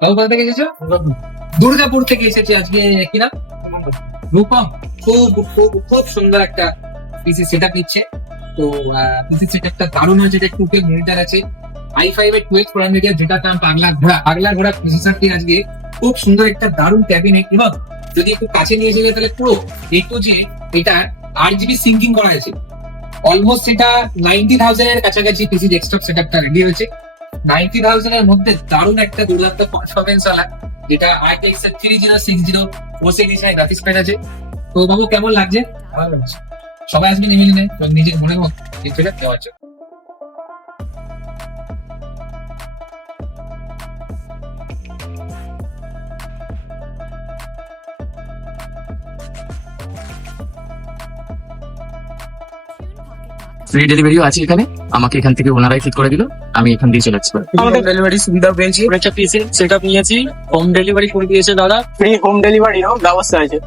বাবু কোথা থেকে এসেছো? দুর্গাপুর থেকে এসেছি আজকে। কি নাম? রূপম। খুব খুব খুব সুন্দর একটা পিসি সেটআপ নিচ্ছে। তো পিসি সেটআপটা দারুণ হয়েছে। এটা 2K মনিটর আছে, i5 এর 12 প্যারামিটার, যেটা নাম পাগলা ঘোড়া প্রসেসরটি আজকে। খুব সুন্দর একটা দারুণ ক্যাবিনেট, এবং যদি একটু কাছে নিয়ে এসে তাহলে পুরো একটু যে এটা 8GB সিঙ্কিং করা হয়েছে। অলমোস্ট এটা 90,000 এর কাছাকাছি পিসি ডেস্কটপ সেটআপটা রেডি হয়েছে। 90,000 এর মধ্যে দারুণ একটা দুর্দান্ত পারফরমেন্স ওয়ালা, যেটা RTX 3060 OC design graphics pad আছে। তো বাবু কেমন লাগছে? ভালো লাগছে। সবাই আসবে নেমে নিয়ে নিজের মনে মত কিছুটা দেওয়ার জন্য। ফ্রি ডেলিভারিও আছে এখানে, আমাকে এখান থেকে ওনারাই ঠিক করে দিল, আমি এখান দিয়ে চলে আসছি। আমাদের ডেলিভারি সুবিধা পেয়েছি। একটা পিসি সেটআপ নিয়েছি, হোম ডেলিভারি করে দিয়েছে দাদা। ফ্রি হোম ডেলিভারিরও ব্যবস্থা আছে।